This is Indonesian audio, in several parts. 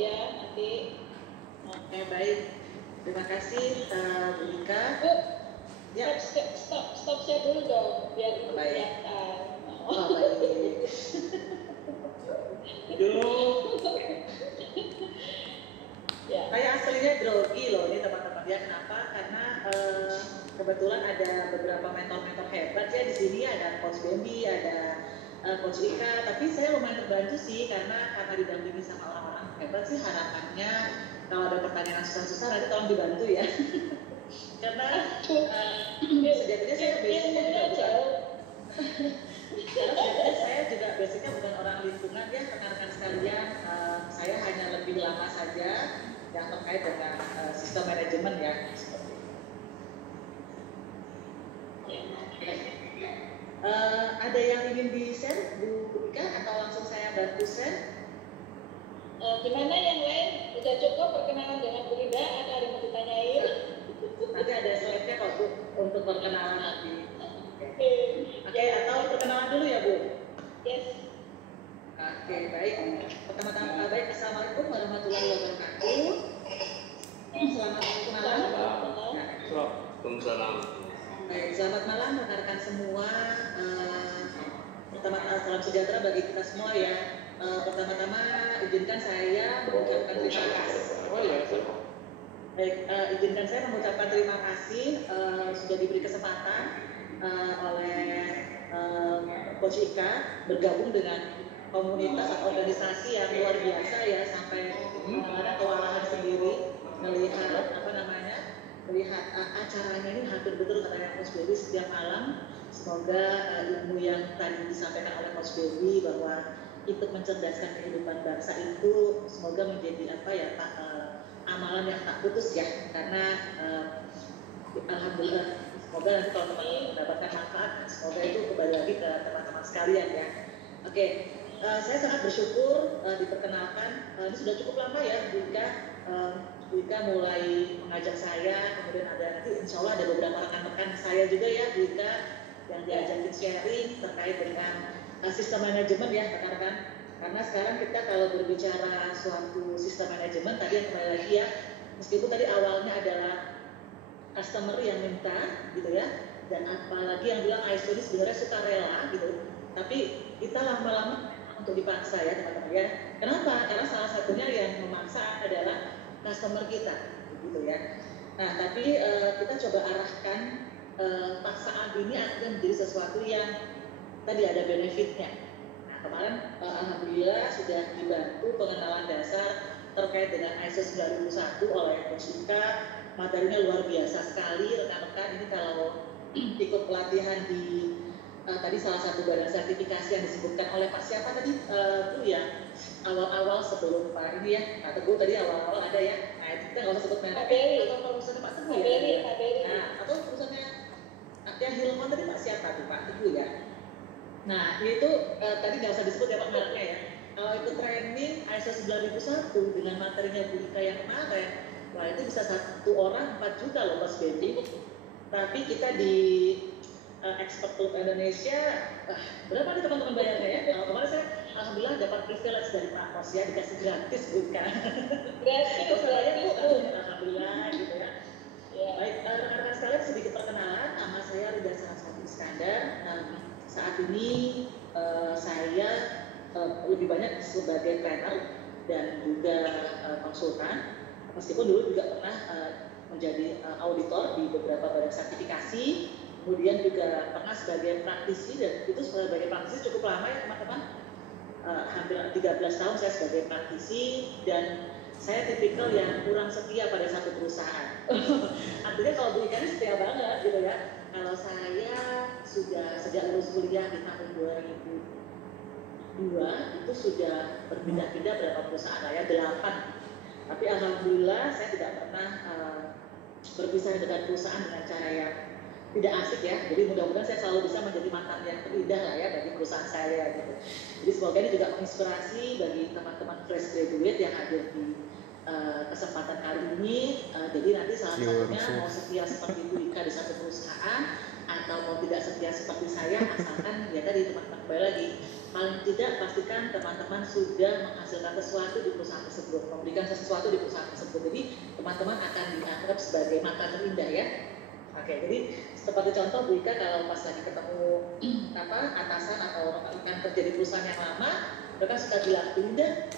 ya nanti. Oke, baik. Terima kasih Bu Ika. Bu, Ya. stop share dulu dong biar Ibu kelihatan. Oh, baik. Ya. Saya aslinya grogi loh ini teman-teman ya. Kenapa? Karena kebetulan ada beberapa mentor-mentor hebat ya di sini, ada Coach Bendi, ada Coach Ika. Tapi saya lumayan terbantu sih karena didampingi sama orang-orang hebat sih. Harapannya kalau ada pertanyaan susah-susah nanti tolong dibantu ya. Karena sejatinya saya basicnya juga karena saya juga basicnya bukan orang lingkungan ya, rekan-rekan sekalian. Saya hanya lebih lama saja yang terkait dengan sistem manajemen ya. Seperti itu. Ada yang ingin di-share Bu Ika atau langsung saya bantu share? Gimana yang lain? Udah cukup perkenalan dengan Bu Rida atau ada yang mau ditanyain? Nanti ada slide-nya kok Bu untuk perkenalan nanti. Oke, atau perkenalan dulu ya Bu? Yes. Oke, baik. Pertama-tama baik, Assalamualaikum warahmatullahi wabarakatuh. Selamat malam. Waalaikumsalam. Baik, selamat malam rekan-rekan semua. Pertama-tama salam sejahtera bagi kita semua ya. Pertama-tama izinkan saya mengucapkan terima kasih. Baik, izinkan saya mengucapkan terima kasih sudah diberi kesempatan oleh Coach Ika bergabung dengan komunitas atau organisasi yang luar biasa ya, sampai ada kewalahan sendiri melihat melihat acaranya ini hampir betul katanya Coach Baby setiap malam. Semoga ilmu yang tadi disampaikan oleh Coach Baby bahwa ikut mencerdaskan kehidupan bangsa itu semoga menjadi amalan yang tak putus ya, karena alhamdulillah semoga nanti kalau teman-teman mendapatkan manfaat, semoga itu kembali lagi ke teman-teman sekalian ya. Oke, saya sangat bersyukur diperkenalkan. Ini sudah cukup lama ya Bu Ika mulai mengajak saya, kemudian ada nanti insya Allah ada beberapa rekan-rekan saya juga ya Bu Ika yang diajakin sharing terkait dengan sistem manajemen ya rekan-rekan. Karena sekarang kita kalau berbicara suatu sistem manajemen tadi yang kembali lagi ya, meskipun tadi awalnya adalah customer yang minta gitu ya, dan apalagi yang bilang ISO ini sebenarnya suka rela gitu, tapi kita lama-lama untuk dipaksa ya teman-teman ya. Kenapa? Karena salah satunya yang memaksa adalah customer kita gitu ya. Nah tapi kita coba arahkan paksaan ini akhirnya menjadi sesuatu yang tadi ada benefitnya. Nah kemarin alhamdulillah sudah dibantu pengenalan dasar terkait dengan ISO 9001 oleh Coach Ika. Materinya luar biasa sekali rekan-rekan. Ini kalau ikut pelatihan di tadi salah satu badan sertifikasi yang disebutkan oleh Pak siapa tadi Bu ya, awal-awal sebelum Pak ini ya, Pak Teguh tadi awal-awal ada ya. Nah itu kita nggak usah sebut merek atau kalau perusahaan Pak Teguh ya. Nah atau perusahaannya yang Hilman tadi Pak siapa tuh Pak Teguh ya. Nah itu tadi nggak usah disebut ya Pak mereknya ya. Kalau ikut training ISO 9001 dengan materinya Bu Ika yang kemarin, wah itu bisa satu orang 4 juta loh Mas Bendi. Tapi kita di Expert Club Indonesia, berapa nih teman-teman bayarnya ya? Kalau kemarin saya alhamdulillah dapat privilege dari Pak Kos ya, dikasih gratis bukan? Gratis saya alhamdulillah gitu ya. Baik, rekan-rekan sekalian sedikit perkenalan, nama saya Rida Saraswati Iskandar. Saat ini saya lebih banyak sebagai trainer dan juga konsultan. Meskipun dulu juga pernah menjadi auditor di beberapa badan sertifikasi. Kemudian juga pernah sebagai praktisi, dan itu sebagai praktisi cukup lama ya teman-teman, hampir 13 tahun saya sebagai praktisi, dan saya tipikal yang kurang setia pada satu perusahaan. Artinya kalau Bu Ika ini setia banget gitu ya. Kalau saya sudah sejak lulus kuliah di tahun 2002 itu sudah berpindah-pindah berapa perusahaan lah ya, 8. Tapi alhamdulillah saya tidak pernah berpisah dengan perusahaan dengan cara yang tidak asik ya. Jadi mudah-mudahan saya selalu bisa menjadi mantan yang terindah lah ya bagi perusahaan saya gitu. Jadi semoga ini juga menginspirasi bagi teman-teman fresh graduate yang hadir di kesempatan kali ini. Jadi nanti salah satunya mau setia seperti Bu Ika di satu perusahaan atau mau tidak setia seperti saya, asalkan ya tadi teman-teman kembali lagi, paling tidak pastikan teman-teman sudah menghasilkan sesuatu di perusahaan tersebut, memberikan sesuatu di perusahaan tersebut. Jadi teman-teman akan dianggap sebagai mata terindah ya. Oke, jadi seperti contoh Bu Ika kalau pas lagi ketemu atasan atau rekan kerja di perusahaan yang lama, mereka suka bilang, Linda,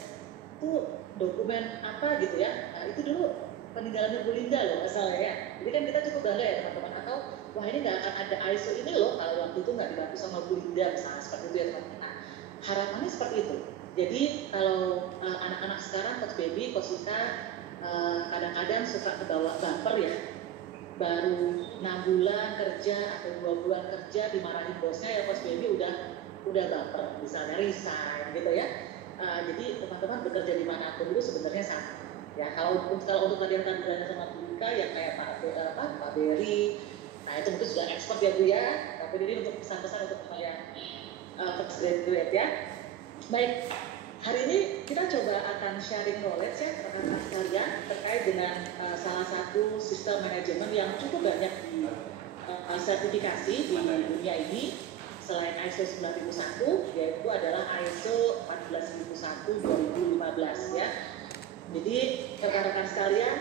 itu dokumen apa gitu ya? Nah, itu dulu peninggalannya Bu Linda loh asalnya ya. Jadi kan kita cukup bangga ya teman-teman. Atau wah ini nggak akan ada ISO ini loh kalau waktu itu nggak dibantu sama Bu Linda misalnya seperti itu ya teman-teman. Nah, harapannya seperti itu. Jadi kalau anak-anak sekarang Coach Baby, Coach Ika kadang-kadang suka kebawa baper ya. Baru 6 bulan kerja atau 2 bulan kerja dimarahin bosnya ya Coach Baby udah baper, misalnya resign gitu ya. Jadi teman-teman bekerja dimanapun itu sebenarnya sama. Ya kalau untuk kalian belajar sama Bu Ika ya kayak Pak Berry, nah itu mungkin sudah expert ya Bu ya. Tapi ini untuk pesan-pesan untuk kalian first graduate ya. Baik, hari ini kita coba akan sharing knowledge ya rekan-rekan sekalian terkait dengan salah satu sistem manajemen yang cukup banyak di sertifikasi di dunia ini selain ISO 9001, yaitu adalah ISO 14001 2015 ya. Jadi rekan-rekan sekalian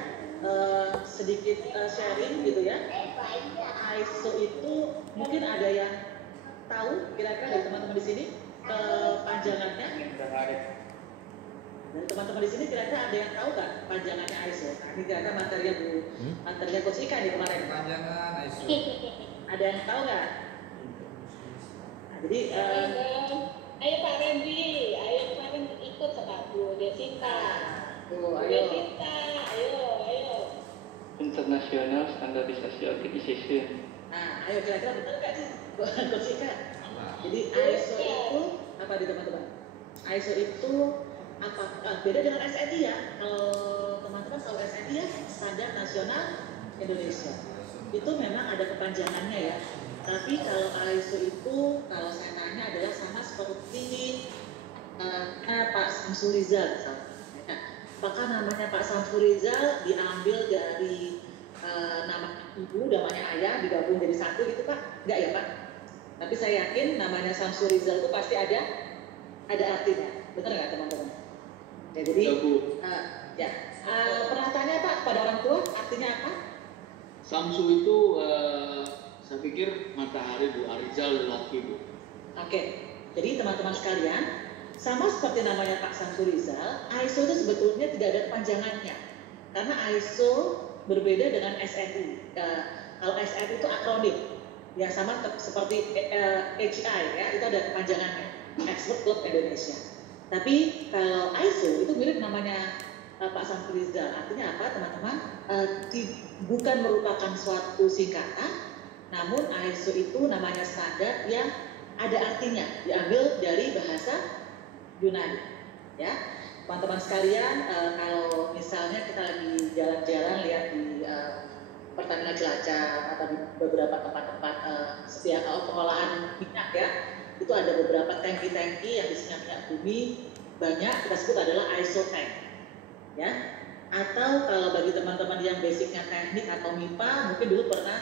sedikit sharing gitu ya. ISO itu mungkin ada yang tahu kira-kira dari teman-teman di sini panjangannya. Dan teman-teman di sini kira-kira ada yang tahu nggak panjangannya ISO? Nah, ini kira-kira materinya Coach Ika nih kemarin. Panjangan ISO. Ada yang tahu nggak? Nah, jadi ayo Pak Randy, ayo kemarin ikut sama Bu Desita. Ayo. Desita, ayo. International Standardisasi Organization. Nah, ayo kira-kira betul nggak sih Coach Ika? Jadi ISO itu apa di teman-teman? ISO itu apa? Beda dengan SNI ya. Kalau teman-teman tahu SNI ya, Standar Nasional Indonesia. Itu memang ada kepanjangannya ya. Tapi kalau ISO itu kalau saya tanya adalah sama seperti Pak Samsul Rizal misalnya. Apakah namanya Pak Samsul Rizal diambil dari nama ibu, namanya ayah digabung jadi satu gitu Pak? Enggak ya Pak? Tapi saya yakin namanya Samsul Rizal itu pasti ada artinya. Benar nggak teman-teman? Ya, jadi pernah tanya Pak kepada orang tua artinya apa? Samsu itu saya pikir matahari Bu, Arizal lelaki Bu. Oke, jadi teman-teman sekalian, sama seperti namanya Pak Samsul Rizal, ISO itu sebetulnya tidak ada panjangannya. Karena ISO berbeda dengan SNI. Kalau SNI itu akronim, yang sama seperti HI ya, itu ada panjangannya, Expert Club Indonesia. Tapi kalau ISO itu mirip namanya Pak Samsul Rizal. Artinya apa teman-teman? Bukan merupakan suatu singkatan, namun ISO itu namanya standar yang ada artinya, diambil dari bahasa Yunani. Ya, teman-teman sekalian, kalau misalnya kita lagi jalan-jalan lihat di Pertamina Cilacap atau di beberapa tempat-tempat pengolahan minyak ya, itu ada beberapa tangki-tangki yang isinya minyak bumi banyak, kita sebut adalah ISO tank. Ya, atau kalau bagi teman-teman yang basicnya teknik atau MIPA mungkin dulu pernah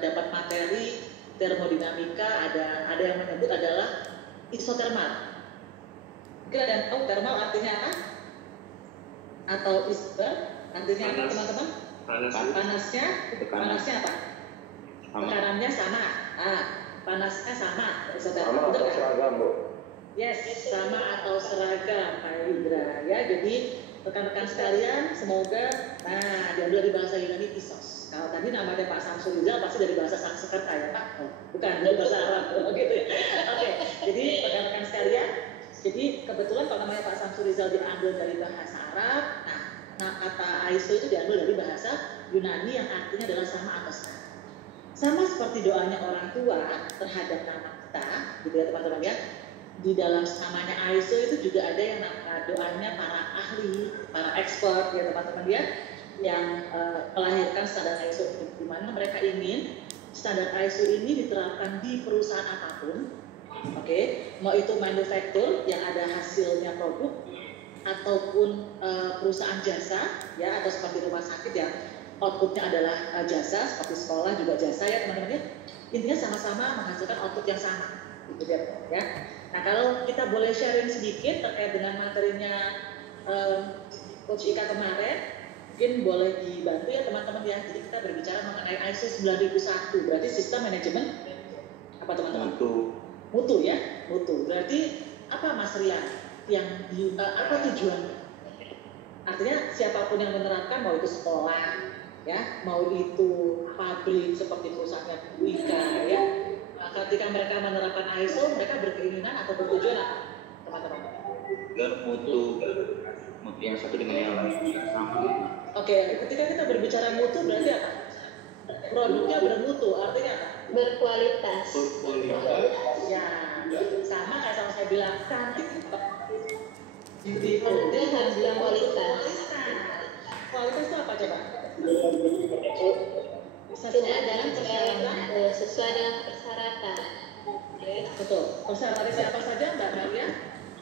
dapat materi termodinamika, ada yang menyebut adalah isotermal. Mungkin ada yang tahu termal artinya apa? Atau isoter artinya apa teman-teman? Panasnya apa? Tekanannya sama. Panasnya sama. Isotermal betul kan? Seragam Bu. Yes, sama atau seragam Pak Indra ya. Jadi rekan-rekan sekalian, semoga diambil dari bahasa Yunani Isos. Kalau tadi namanya Pak Samsul Rizal pasti dari bahasa Sanskerta ya Pak? Bukan, dari bahasa Arab gitu ya. Oke, jadi rekan-rekan sekalian, jadi kebetulan kalau namanya Pak Samsul Rizal diambil dari bahasa Arab, nah kata ISO itu diambil dari bahasa Yunani yang artinya adalah sama atau setara. Sama seperti doanya orang tua terhadap nama kita, gitu ya teman-teman ya. Di dalam namanya ISO itu juga ada yang doanya para ahli, para expert ya teman-teman ya, yang melahirkan standar ISO di mana mereka ingin standar ISO ini diterapkan di perusahaan apapun, oke, mau itu manufaktur yang ada hasilnya produk ataupun perusahaan jasa ya, atau seperti rumah sakit yang outputnya adalah jasa seperti sekolah juga jasa ya teman-teman ya. intinya sama-sama menghasilkan output yang sama, gitu ya. Nah kalau kita boleh sharing sedikit terkait dengan materinya Coach Ika kemarin, mungkin boleh dibantu ya teman-teman ya. Jadi kita berbicara mengenai ISO 9001, berarti sistem manajemen apa teman-teman? Mutu ya, mutu. Berarti apa Mas Rian? Apa tujuannya? Artinya siapapun yang menerapkan, mau itu sekolah, ya, mau itu pabrik seperti perusahaannya Bu Ika, ya. Ketika mereka menerapkan ISO, mereka berkeinginan atau bertujuan apa, teman-teman? Agar mutu yang satu dengan yang sama. Oke, ketika kita berbicara mutu berarti apa? Produknya bermutu, artinya apa? Berkualitas. Ya, sama kayak sama saya bilang, cantik. Produknya harus berkualitas. Kualitas itu apa coba? Sesuai dengan persyaratan. Betul. Persyaratannya siapa saja Mbak Maria?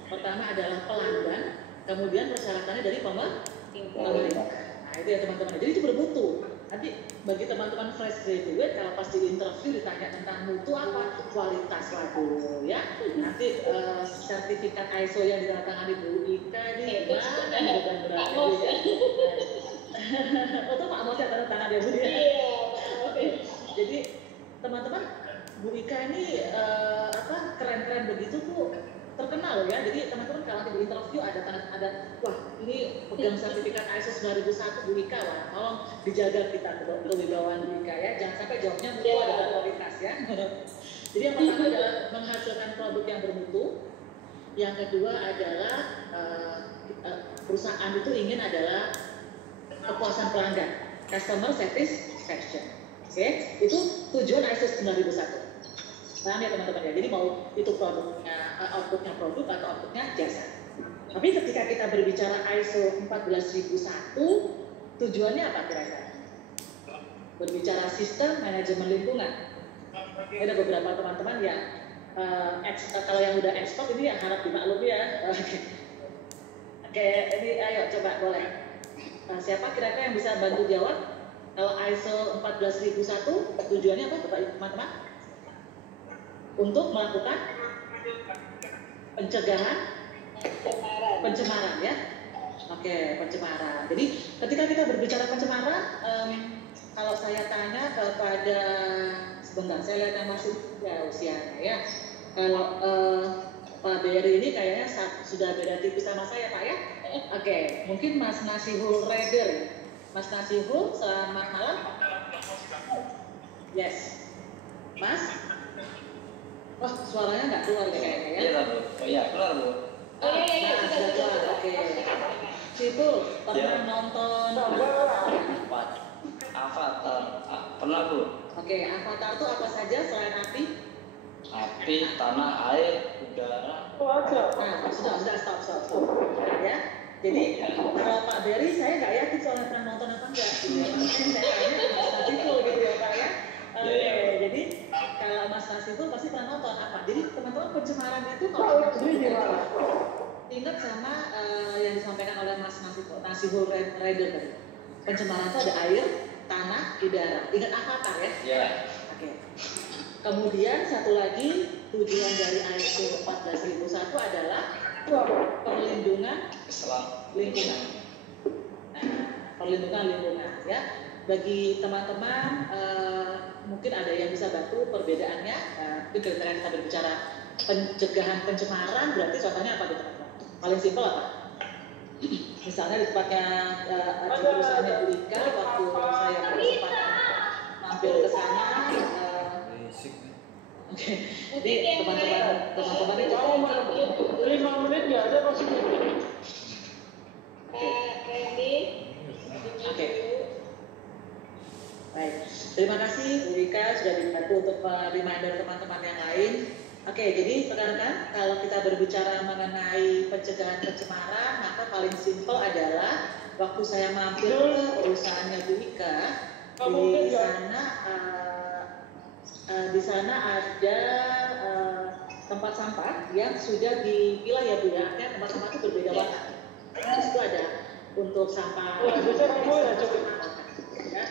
Pertama adalah pelanggan, kemudian persyaratannya dari pemerintah. Nah itu ya teman-teman. Jadi itu bermutu. Nanti bagi teman-teman fresh graduate kalau pas di interview ditanya tentang mutu apa, kualitas lagu ya. Nanti sertifikat ISO yang ditandatangani Bu Ika nih mana bukan berarti ya. Untuk Pak Mos yang tanda tangan ya Bu ya. Jadi teman-teman Bu Ika ini keren-keren begitu tuh terkenal ya. Jadi teman-teman kalau di interview ada wah ini pegang sertifikat ISO 9001 Bu Ika, wah tolong dijaga kita kewibawaan Bu Ika ya. Jangan sampai jawabnya mutu adalah kualitas ya. Jadi yang pertama adalah menghasilkan produk yang bermutu. Yang kedua adalah perusahaan itu ingin adalah kepuasan pelanggan, customer satisfaction. Oke, itu tujuan ISO 9001. Paham ya teman-teman ya. Jadi mau itu produknya, outputnya produk atau outputnya jasa. Tapi ketika kita berbicara ISO 14001, tujuannya apa kira-kira? Berbicara sistem manajemen lingkungan. Ada beberapa teman-teman yang kalau yang udah ekspor ini yang harap dimaklumi ya. Oke, ini ayo coba boleh. Siapa kira-kira yang bisa bantu jawab? Kalau ISO 14001 tujuannya apa teman-teman? Untuk melakukan pencemaran ya. Oke, pencemaran. Jadi ketika kita berbicara pencemaran, kalau saya tanya kepada sebentar, saya lihat yang masih ya usianya ya. Kalau Pak Berry ini kayaknya sudah beda tipis sama saya Pak ya. Oke, mungkin Mas Nasihul Reder. Mas Nasihul, selamat malam. Yes, Mas. Oh, suaranya nggak keluar kayaknya ya? Iya, Bu. Oh iya, keluar, Bu. Sudah keluar, oke. Situ, pernah nonton Avatar. Pernah, Bu? Oke, Avatar itu apa saja selain api? Api, tanah, air, udara. Nah, sudah, stop. Ya, jadi kalau Pak Berry, saya nggak yakin soalnya pernah nonton apa enggak. Mungkin saya tanya ke Mas Nasiful gitu ya Pak ya. Oke, jadi kalau Mas Nasiful pasti pernah nonton apa? Jadi teman-teman pencemaran itu kalau ingat sama yang disampaikan oleh Mas Nasihul Reder tadi. Pencemaran itu ada air, tanah, udara. Ingat Avatar ya? Iya. Oke. Kemudian satu lagi tujuan dari ISO 14001 adalah perlindungan lingkungan. Nah, perlindungan lingkungan ya. Bagi teman-teman mungkin ada yang bisa bantu perbedaannya. Mungkin ketika kita berbicara pencegahan pencemaran berarti contohnya apa teman-teman? Paling simpel apa? Misalnya di tempatnya perusahaannya Bu Ika, waktu saya berkesempatan mampir ke sana. Oke, jadi teman-teman itu 5 menit nggak ada masih. Oke. Baik, terima kasih Bu Ika sudah dibantu untuk reminder teman-teman yang lain. Oke, jadi rekan-rekan, kalau kita berbicara mengenai pencegahan pencemaran, maka paling simpel adalah waktu saya mampir ke perusahaannya Bu Ika, di sana ada tempat sampah yang sudah dipilah ya Bu ya, artinya tempat sampah itu berbeda warna. Di situ ada untuk sampah ya.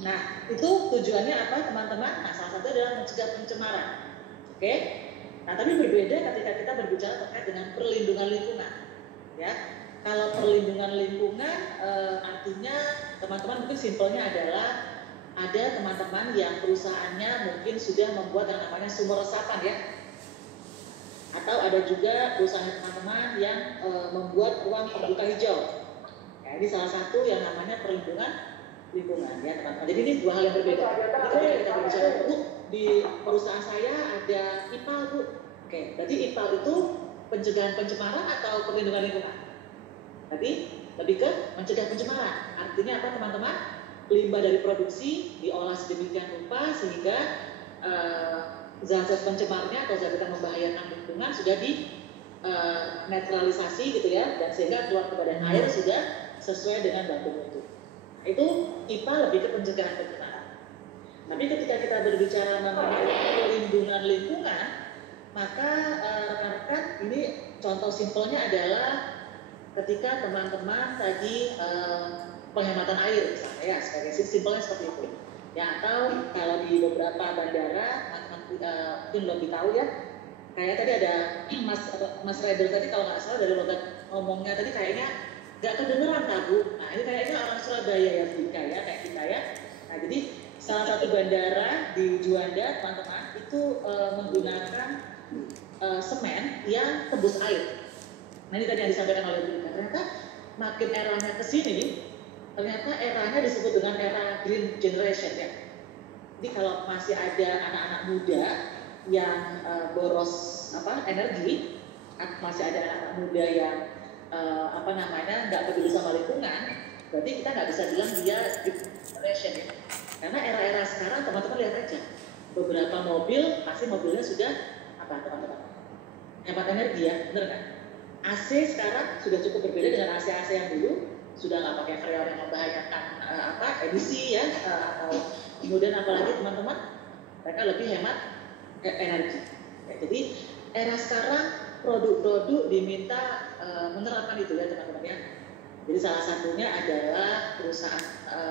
Nah, itu tujuannya apa teman-teman? Nah, salah satu adalah mencegah pencemaran. Oke? Nah, tapi berbeda ketika kita berbicara terkait dengan perlindungan lingkungan. Ya, kalau perlindungan lingkungan artinya teman-teman mungkin simpelnya adalah ada teman-teman yang perusahaannya mungkin sudah membuat yang namanya sumur resapan ya, atau ada juga perusahaan teman-teman yang membuat ruang terbuka hijau. Ya, ini salah satu yang namanya perlindungan lingkungan ya teman-teman. Jadi ini dua hal yang berbeda. Ketika kita berbicara Bu, di perusahaan saya ada IPAL Bu. Oke, berarti IPAL itu pencegahan pencemaran atau perlindungan lingkungan? Tadi lebih ke mencegah pencemaran. Artinya apa teman-teman? Limbah dari produksi diolah sedemikian rupa sehingga zat-zat pencemarnya atau zat yang membahayakan lingkungan sudah di netralisasi gitu ya, dan sehingga keluar ke badan air sudah sesuai dengan baku mutu. Itu IPA lebih ke pencegahan pencemaran. Tapi ketika kita berbicara mengenai perlindungan lingkungan, maka rekan-rekan ini contoh simpelnya adalah ketika teman-teman tadi penghematan air misalnya ya, sebagai simpelnya seperti itu ya, atau kalau di beberapa bandara teman-teman mungkin lebih tahu ya, kayak tadi ada Mas Rider tadi kalau nggak salah dari logat ngomongnya tadi kayaknya nggak kedengeran Kak Bu. Nah ini kayaknya orang Surabaya ya Vika ya, kayak kita ya. Nah jadi salah satu bandara di Juanda teman-teman itu menggunakan semen yang tembus air. Nah ini tadi yang disampaikan oleh Vika, ternyata makin eranya ke sini ternyata eranya disebut dengan era green generation ya. Jadi kalau masih ada anak-anak muda yang boros energi, masih ada anak-anak muda yang nggak peduli sama lingkungan, berarti kita nggak bisa bilang dia green generation ya. Karena era-era sekarang teman-teman lihat aja, beberapa mobil pasti mobilnya sudah teman-teman hemat energi ya, bener kan? AC sekarang sudah cukup berbeda dengan AC-AC yang dulu, sudah nggak pakai freon yang membahayakan emisi ya, atau kemudian apalagi teman-teman mereka lebih hemat energi. Ya, jadi era sekarang produk-produk diminta menerapkan itu ya teman-teman ya. Jadi salah satunya adalah perusahaan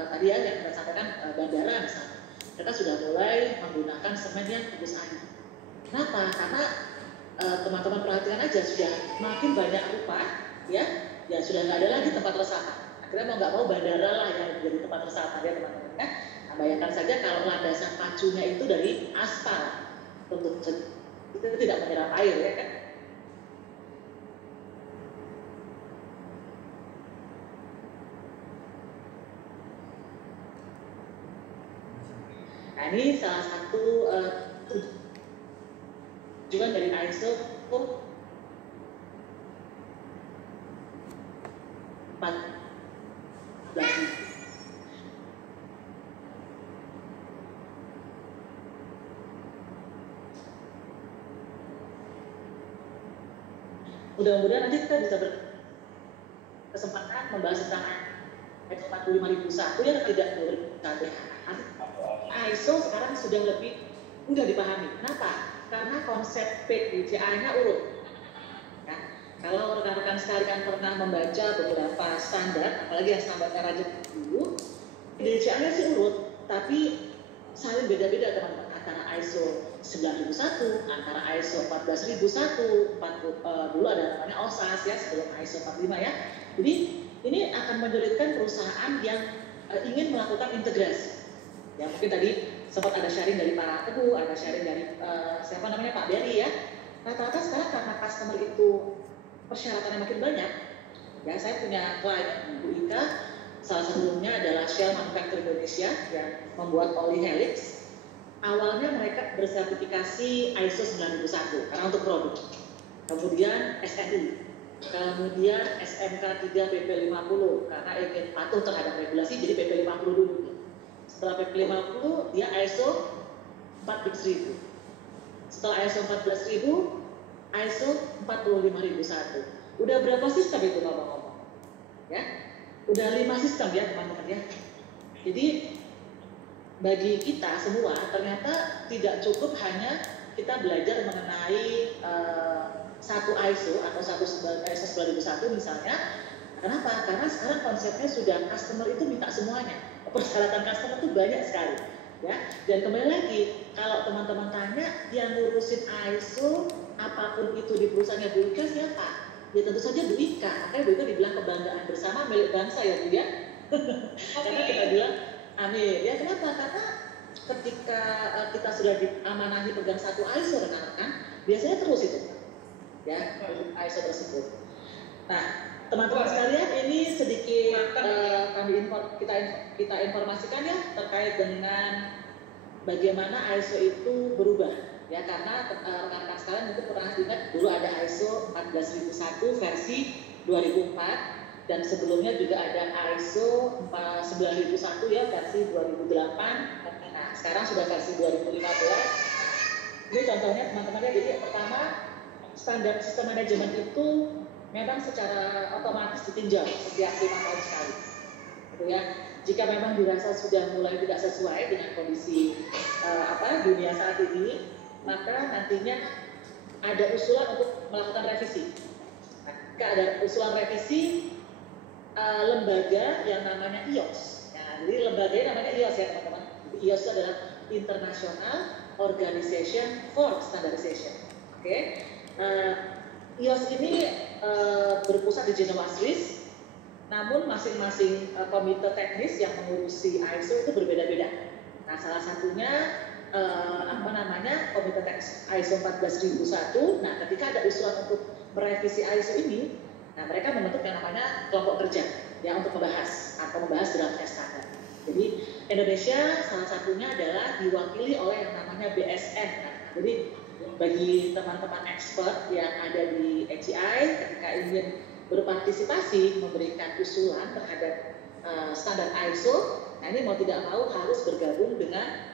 tadi ya yang kita sampaikan bandara misalnya, mereka sudah mulai menggunakan semen yang tembus air. Kenapa? Karena teman-teman perhatikan aja sudah makin banyak rupa ya sudah nggak ada lagi tempat resapan. Akhirnya mau nggak mau bandara lah yang menjadi tempat resapan ya teman-teman ya. Nah, bayangkan saja kalau landasan pacunya itu dari aspal, tentu itu tidak menyerap air ya kan. Nah ini salah satu tujuan dari ISO 14. Mudah-mudahan nanti kita bisa berkesempatan membahas tentang ISO 45001 yang tidak boleh ISO sekarang sudah lebih mudah dipahami. Kenapa? Karena konsep PDCA-nya urut. Ya, kalau rekan-rekan sekalian pernah membaca beberapa standar, apalagi yang standar era dulu, PDCA-nya sih urut, tapi saling beda-beda teman-teman, antara ISO 9001, antara ISO 14001, dulu ada namanya OSAS ya sebelum ISO 45 ya. Jadi ini akan menyulitkan perusahaan yang ingin melakukan integrasi. Ya mungkin tadi sempat ada sharing dari Pak Teguh, ada sharing dari Pak Berry ya. Rata-rata sekarang karena customer itu persyaratannya makin banyak, ya saya punya klien Bu Ika, salah satunya adalah Shell Manufacturing Indonesia yang membuat oli helix. Awalnya mereka bersertifikasi ISO 9001 karena untuk produk, kemudian SNI, kemudian SMK 3 PP50 karena ingin patuh terhadap regulasi, jadi PP50 dulu. Setelah PP50 dia ISO 14000. Setelah ISO 14000, ISO 45001. Udah berapa sistem itu ngomong-ngomong? Ya, udah 5 sistem ya teman-teman ya. Jadi bagi kita semua ternyata tidak cukup hanya kita belajar mengenai satu ISO atau satu ISO 9001 misalnya. Kenapa? Karena sekarang konsepnya sudah customer itu minta semuanya. persyaratan customer tuh banyak sekali ya. Dan kembali lagi, kalau teman-teman tanya yang ngurusin ISO apapun itu di perusahaannya Bu Ika siapa? Ya tentu saja Bu Ika. Makanya Bu Ika dibilang kebanggaan bersama milik bangsa ya Bu ya. Karena kita bilang amin. Ya kenapa? Karena ketika kita sudah diamanahi pegang satu ISO rekan-rekan, biasanya terus itu ya ISO tersebut. Nah, teman-teman sekalian, ini sedikit kita informasikan ya terkait dengan bagaimana ISO itu berubah ya, karena rekan-rekan sekalian mungkin pernah ingat dulu ada ISO 14001 versi 2004 dan sebelumnya juga ada ISO 9001 ya versi 2008. Nah, sekarang sudah versi 2015. Ini contohnya teman-teman ya. Jadi pertama, standar sistem manajemen itu memang secara otomatis ditinjau setiap 5 tahun sekali. Gitu ya. Jika memang dirasa sudah mulai tidak sesuai dengan kondisi dunia saat ini, maka nantinya ada usulan untuk melakukan revisi. Nah, jika ada usulan revisi, lembaga yang namanya IOS. Nah, jadi lembaganya namanya IOS ya teman-teman. IOS itu adalah International Organization for Standardization. Oke. IOS ini berpusat di Jenewa, Swiss. Namun masing-masing komite teknis yang mengurusi ISO itu berbeda-beda. Nah, salah satunya komite teknis ISO 14001. Nah, ketika ada usulan untuk merevisi ISO ini, nah mereka membentuk yang namanya kelompok kerja ya untuk membahas draft standar. Jadi Indonesia salah satunya adalah diwakili oleh yang namanya BSN. Nah, jadi bagi teman-teman expert yang ada di HCI ketika ingin berpartisipasi memberikan usulan terhadap standar ISO, nah ini mau tidak mau harus bergabung dengan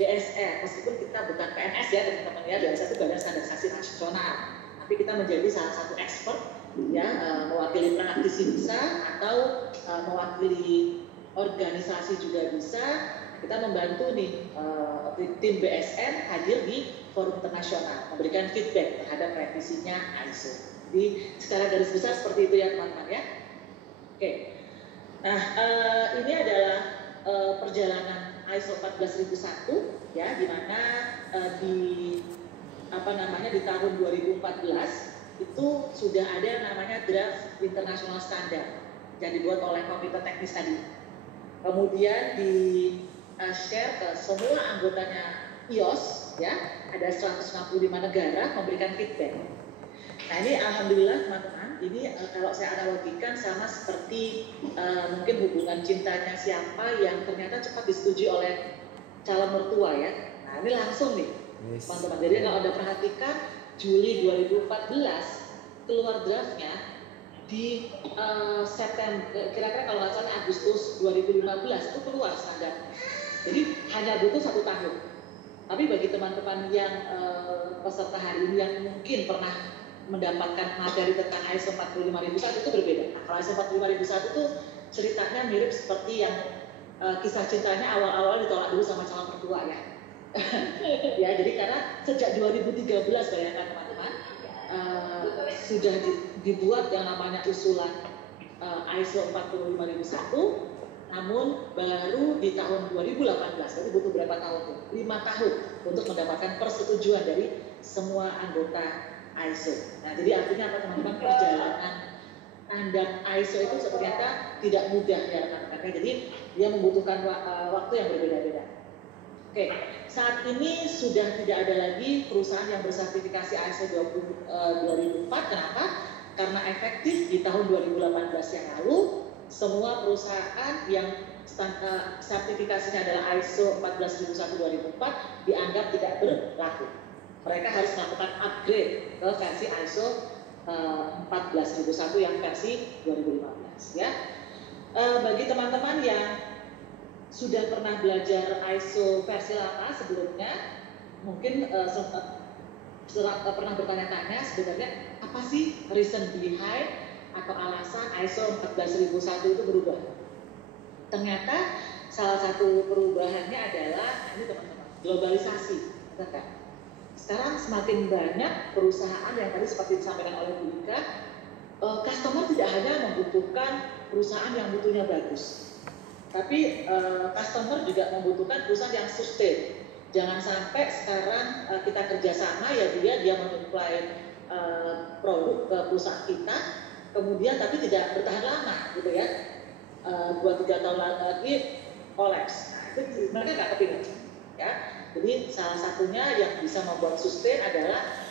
BSN, meskipun kita bukan PNS ya teman-teman ya, BSN itu Badan Standarisasi Nasional, tapi kita menjadi salah satu expert ya, mewakili praktisi bisa atau mewakili organisasi juga bisa. Kita membantu nih tim BSN hadir di forum internasional memberikan feedback terhadap revisinya ISO. Jadi secara garis besar seperti itu ya teman-teman ya. Oke. Nah, ini adalah perjalanan ISO 14001 ya, di mana di tahun 2014 itu sudah ada namanya draft international standard yang dibuat oleh komite teknis tadi. Kemudian di share ke semua anggotanya IOS ya, ada 165 negara memberikan feedback. Nah, ini alhamdulillah teman-teman, ini kalau saya analogikan sama seperti mungkin hubungan cintanya siapa yang ternyata cepat disetujui oleh calon mertua ya. Nah, ini langsung nih teman-teman. Jadi kalau Anda perhatikan Juli 2014 keluar draftnya, di September, kira-kira kalau nggak salah Agustus 2015 itu keluar standar. Jadi hanya butuh 1 tahun. Tapi bagi teman-teman yang peserta hari ini yang mungkin pernah mendapatkan materi tentang ISO 45001 itu berbeda. Nah, kalau ISO 45001 itu ceritanya mirip seperti yang kisah cintanya awal-awal ditolak dulu sama calon mertua ya. Ya, jadi karena sejak 2013 bayangkan teman-teman, sudah dibuat yang namanya usulan ISO 45001, namun baru di tahun 2018, jadi butuh berapa tahun tuh? 5 tahun untuk mendapatkan persetujuan dari semua anggota ISO. Nah, jadi artinya apa teman-teman, perjalanan standar ISO itu ternyata tidak mudah ya rekan-rekan. Jadi dia membutuhkan waktu yang berbeda-beda. Oke, saat ini sudah tidak ada lagi perusahaan yang bersertifikasi ISO 2004. Kenapa? Karena efektif di tahun 2018 yang lalu, semua perusahaan yang sertifikasinya adalah ISO 14001-2004 dianggap tidak berlaku. Mereka harus melakukan upgrade ke versi ISO 14001 yang versi 2015 ya. Bagi teman-teman yang sudah pernah belajar ISO versi lama sebelumnya, mungkin pernah bertanya-tanya sebenarnya apa sih reason behind atau alasan ISO 14001 itu berubah. Ternyata salah satu perubahannya adalah ini teman-teman, globalisasi. Sekarang semakin banyak perusahaan yang tadi seperti disampaikan oleh Bu Ika, customer tidak hanya membutuhkan perusahaan yang mutunya bagus, Tapi customer juga membutuhkan perusahaan yang sustain. Jangan sampai sekarang kita kerjasama ya dia menyuplai produk ke perusahaan kita, kemudian tapi tidak bertahan lama gitu ya. 2-3 tahun lagi kolaps. Nah, itu mereka nggak kepingin ya. Jadi salah satunya yang bisa membuat sustain adalah